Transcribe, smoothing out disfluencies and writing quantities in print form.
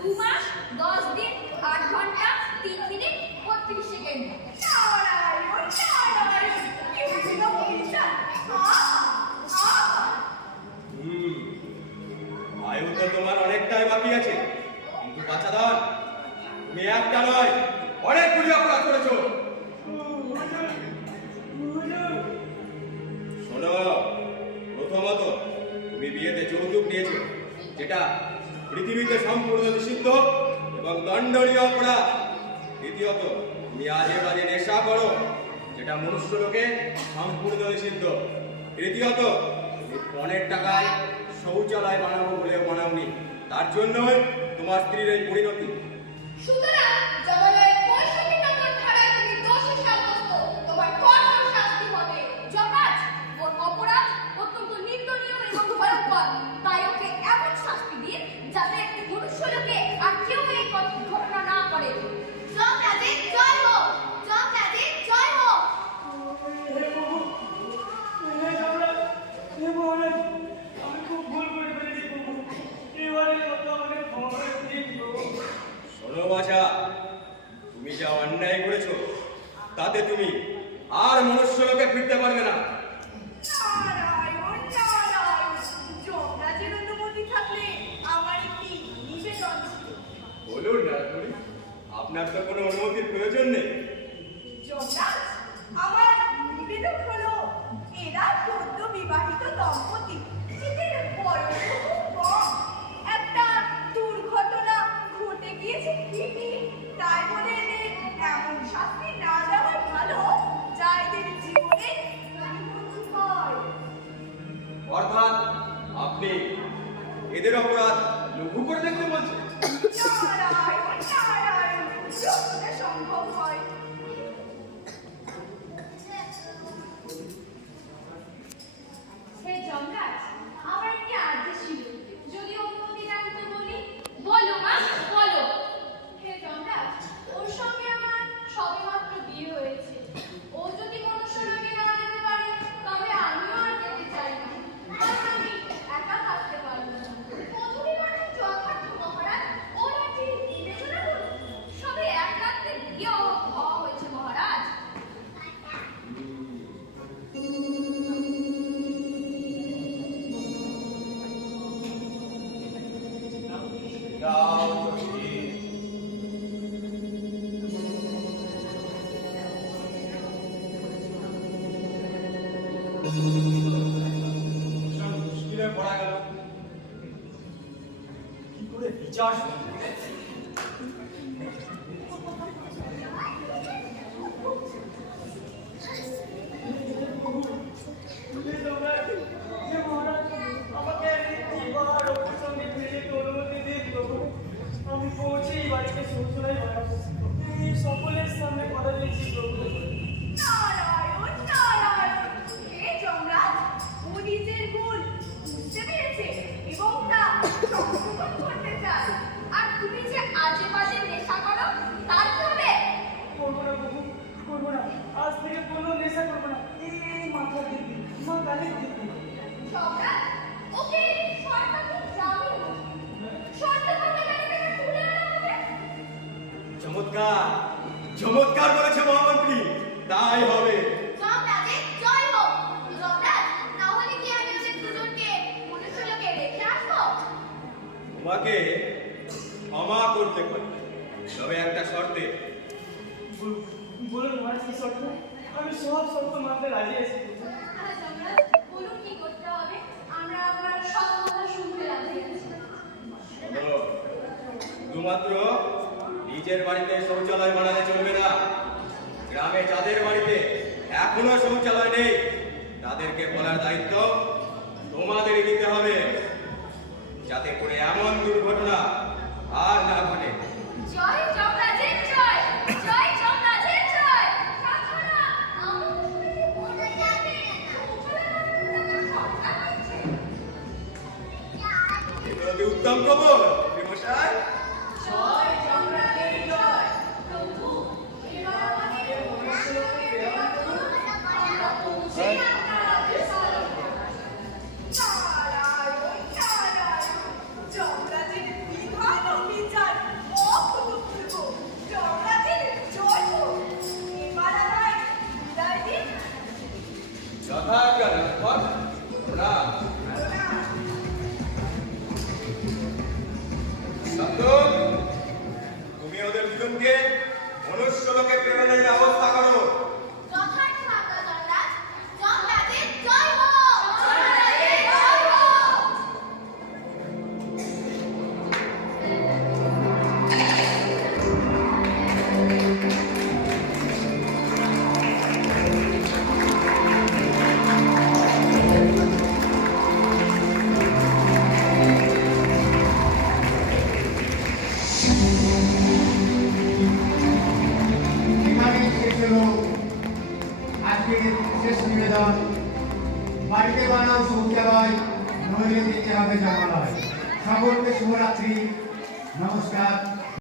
2 মাস 10 দিন 8 ঘন্টা 3 minute 32 second. আয়ু তো তোমার অনেকটাই বাকি আছে, কিন্তু বাচ্চাদান তুমি একটা নয় অনেকগুলি অপরাধ করেছো। শোনো, প্রথমত তুমি বিয়েতে যৌতুক নিয়েছো, যেটা পৃথিবীতে সম্পূর্ণ নিষিদ্ধ এবং দণ্ডনীয় অপরাধ। দ্বিতীয়ত তুমি আজে বাজে নেশা করো, যেটা মনুষ্য লোকে সম্পূর্ণ নিষিদ্ধ। তৃতীয়ত তুমি পণের টাকায় শৌচালয় বানাবো বলেও বানাওনি, তার জন্যই তোমার স্ত্রীর এই পরিণতি। সুতরাং জবালয়ের 65 নম্বর ধারায় তুমি দোষী সাব্যস্ত, তোমার কঠোর শাস্তি হবে। যমরাজ, ওর অপরাধ অত্যন্ত নিন্দনীয় এবং ভয়ঙ্কর, তাই ওকে এমন শাস্তি দিন যাতে মনুষ্য লোকে আর কেউ এই ঘটনা না করে। যমরাজের জয় হোক, যমরাজের জয় হোক। শোনো বাছা, তুমি যা অন্যায় করেছো তাতে তুমি আর মনুষ্য লোকে ফিরতে পারবে না। যমরাজের অনুমতি থাকলে আমার একটি নিবেদন ছিল। বলুন রাজকুমারী, আপনার তো কোনো অনুমতির প্রয়োজন নেই। যমরাজ, আমার নিবেদন হলো, এরা সদ্য বিবাহিত দম্পতি, এদের বয়স খুব কম। একটা দুর্ঘটনা ঘটে গিয়েছে ঠিকই, তাই বলে এদের এমন শাস্তি না দেওয়াই ভালো যা এদের জীবনে পরিণতি হয়। অর্থাৎ আপনি এদের অপরাধ লঘু করে দেখতে বলছেন? নারায়ণ নারায়ণ, যতটা সম্ভব হয়। হে যমরাজ, আমার একটি আর্জি ছিল, যদি অনুমতি দেন তো বলি। বলো মা, বলো। হে যমরাজ, ওর সঙ্গে আমার সবেমাত্র বিয়ে হয়েছে। ও যদি মনুষ্য লোকে না যেতে পারে, তবে আমিও আর যেতে চাই না। কারণ আমি একা থাকতে পারবো না। পদ্ধতি মানে যথার্থ মহারাজ, ওর একটি বিবেচনা করুন। সবে 1 রাত্রে বিয়ে হওয়া হয়েছে মহারাজ। মুশকিলে পড়া গেল, কি করে বিচার শুনবো? আমি পৌঁছেই বাড়িতে শৌচালয় বানাবো, এই সকলের সামনে কথা দিয়েছি প্রভু। নারায়ণ নারায়ণ, হে যমরাজ, ও নিজের ভুল বুঝতে পেরেছে এবং তা সংশোধন করতে চায়। আর তুমি যে আজে বাজে নেশা করো, তার কি হবে? করবো না প্রভু, করবো না, আজ থেকে কোনো নেশা করবো না। এই মাথার দিদি, মা কানের দিদি। যমরাজ, ওকে সরকারি জামিন শর্ত করে গাড়ি থেকে তুলে আনা হবে। চমৎকার, চমৎকার বলেছে মহামন্ত্রী, তাই হবে। যমরাজের জয় হোক। যমরাজ, না হলে কি আমি ওদের দুজনকে মনুষ্য লোকে রেখে আসবো? তোমাকে ক্ষমা করতে পারি, তবে একটা শর্তে। বলুন মহারাজ কি শর্ত? আমি সব শর্ত মানতে রাজি আছি। যমরাজ, বলুন কি করতে হবে, আমরা আপনার সব কথা শুনতে রাজি আছি। শোনো, শুধুমাত্র নিজের বাড়িতে শৌচালয় বানালে চলবে না। গ্রামে যাদের বাড়িতে এখনো শৌচালয় নেই, তাদেরকে বলার দায়িত্ব তোমাদেরই নিতে হবে, যাতে করে এমন দুর্ঘটনা আর না ঘটে। জয় যমরাজের জয়, জয় যমরাজের জয়। তাছাড়া আমি তো শুনেছি বনে যাবে এগুলো কি উত্তম খবর মশাই? জয় যমরাজের জয়। প্রভু, এবার আমাদের মনুষ্য লোকে প্রেরণ করুন, আমরা পৌঁছেই আপনার আদেশ পালন করব। নারায়ণ নারায়ণ, যমরাজের বিধান ও বিচার আদেশ জানানো হয়। সকলকে শুভরাত্রি, নমস্কার।